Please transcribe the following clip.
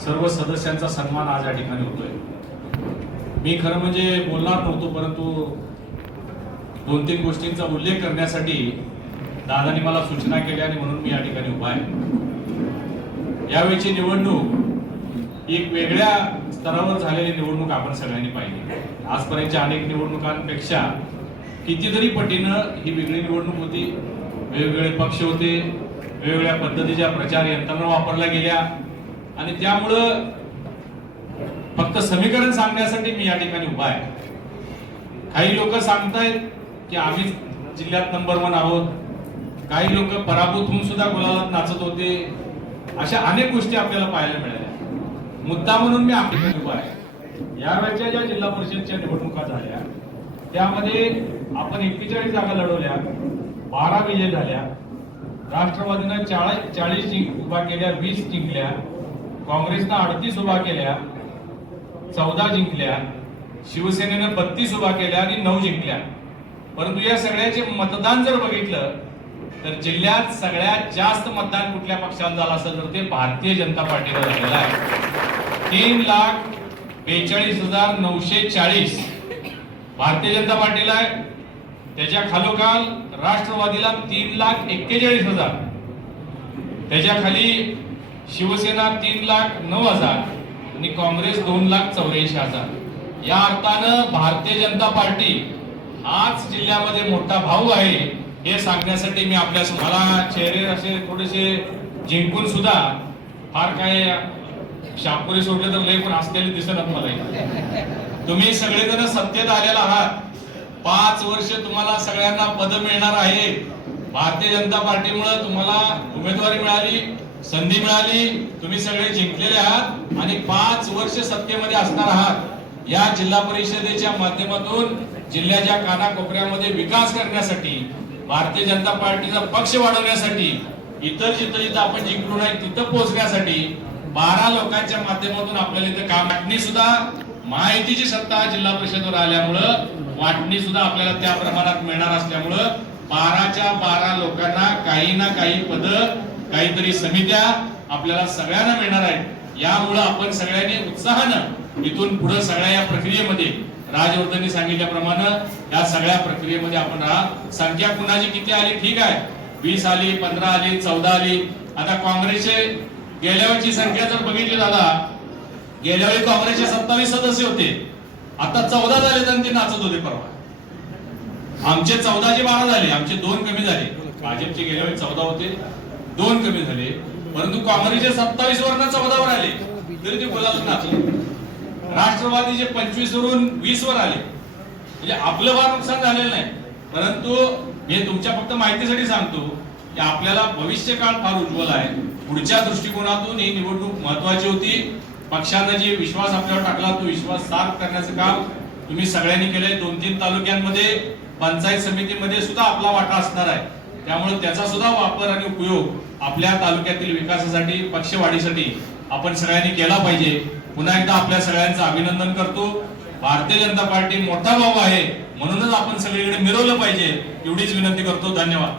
सर्व सदस्यांचा सन्मान आज या ठिकाणी होतोय। मी खरं म्हणजे बोलणार नव्हतो, परंतु 2-3 गोष्टींचा उल्लेख करण्यासाठी दादांनी मला सूचना केल्या आणि म्हणून मी या ठिकाणी उभा आहे। यावेळीची निवडणूक एक वेगळ्या स्तरावर झालेली निवडणूक आपण सगळ्यांनी पाहिली। आजपर्यंतच्या अनेक निवडणुकांपेक्षा कितीतरी पटीनं ही वेगळी निवडणूक होती। वेगवेगळे पक्ष होते, वेगवेगळ्या पद्धतीच्या प्रचार यंत्रणा वापरल्या गेल्या आणि त्यामुळं फक्त समीकरण सांगण्यासाठी मी या ठिकाणी उभा आहे। काही लोक सांगतायत की आम्ही जिल्ह्यात नंबर 1 आहोत, काही लोक पराभूत होऊन सुद्धा गुलालात नाचत होते। अशा अनेक गोष्टी आपल्याला पाहायला मिळाल्या। मुद्दा म्हणून मी आपल्या उभा आहे। यावेळच्या ज्या जिल्हा परिषदच्या निवडणुका झाल्या त्यामध्ये आपण 41 जागा लढवल्या, 12 विजय झाल्या। राष्ट्रवादीनं 40 उभा केल्या, 20 जिंकल्या। काँग्रेसनं 38 उभा केल्या, 14 जिंकल्या। शिवसेनेनं 32 उभा केल्या आणि 9 जिंकल्या। परंतु या सगळ्याचे मतदान जर बघितलं तर जिल्ह्यात सगळ्यात जास्त मतदान कुठल्या पक्षाला झालं असेल तर ते भारतीय जनता पार्टीला झालेलं आहे। 3,42,940 भारतीय जनता पार्टीला आहे। त्याच्या खालोखाल राष्ट्रवादीला 3,41,000, त्याच्या खाली शिवसेना 3,09,000 आणि काँग्रेस 2,84,000। या अर्थानं भारतीय जनता पार्टी आज जिल्ह्यामध्ये मोठा भाऊ आहे हे सांगण्यासाठी मी आपल्या मला चेहरे असे थोडेसे जिंकून सुद्धा फार काय शापुरे सोडले तर लय पण असलेले दिसत मला। तुम्ही सगळेजण सत्तेत आलेला आहात, 5 वर्ष तुम्हाला सगळ्यांना पद मिळणार आहे। भारतीय जनता पार्टीमुळे तुम्हाला उमेदवारी मिळाली, संधी मिळाली, तुम्ही सगळे जिंकलेले आहात आणि 5 वर्ष सत्तेमध्ये असणार आहात। या जिल्हा परिषदेच्या माध्यमातून जिल्ह्याच्या कानाकोपऱ्यामध्ये विकास करण्यासाठी, भारतीय जनता पार्टीचा पक्ष वाढवण्यासाठी, इतर जिथं आपण जिंकलो नाही तिथं पोहोचण्यासाठी 12 लोकांच्या माध्यमातून आपल्याला इथं काम वाटणी सुद्धा माहितीची सत्ता जिल्हा परिषदेवर आल्यामुळं वाटणी सुद्धा आपल्याला त्या प्रमाणात मिळणार असल्यामुळं 12च्या 12 लोकांना काही ना काही पद, काहीतरी समित्या आपल्याला सगळ्यांना मिळणार आहेत। यामुळं आपण सगळ्यांनी उत्साहानं इथून पुढे सगळ्या या प्रक्रियेमध्ये राजवर्धननी सांगितल्याप्रमाणे या सगळ्या प्रक्रियेमध्ये आपण राहा। संख्या कुणाची किती आली ठीक आहे, 20 आली, 15 आली, 14 आली। आता काँग्रेसचे गेल्या वेळची संख्या जर बघितली दादा, गेल्या वेळी काँग्रेसचे 27 सदस्य होते, आता 14 झाले आणि ते नाचत होते परवा। आमचे 14 चे 12 झाले, आमचे 2 कमी झाले। भाजपचे गेल्या वेळी 14 होते, 2 कमी झाले, परंतु काँग्रेसचे 27 वरनं 14 वर आले तरी ते बोलायला नाचले। राष्ट्रवादीचे 25 वरून 20 वर आले, म्हणजे आपलं फार नुकसान झालेलं नाही। परंतु मी तुमच्या फक्त माहितीसाठी सांगतो की आपल्याला भविष्य काळ फार उज्ज्वल आहे। पुढच्या दृष्टिकोनातून ही निवडणूक महत्वाची होती। पक्षाने जे विश्वास आपल्यावर टाकला तो विश्वास सार्थ करण्याचं काम तुम्ही सगळ्यांनी केलंय। 2-3 तालुक्यांमध्ये पंचायत समितीमध्ये सुद्धा आपला वाटा असणार आहे, त्यामुळे त्याचा सुद्धा वापर आणि उपयोग आपल्या तालुक्यातील विकासासाठी, पक्षवाढीसाठी आपण सगळ्यांनी केला पाहिजे। पुन्हा एकदा आपल्या सगळ्यांचं अभिनंदन करतो। भारतीय जनता पार्टी मोठा भाऊ आहे म्हणूनच आपण सगळीकडे मिरवलं पाहिजे एवढीच विनंती करतो। धन्यवाद।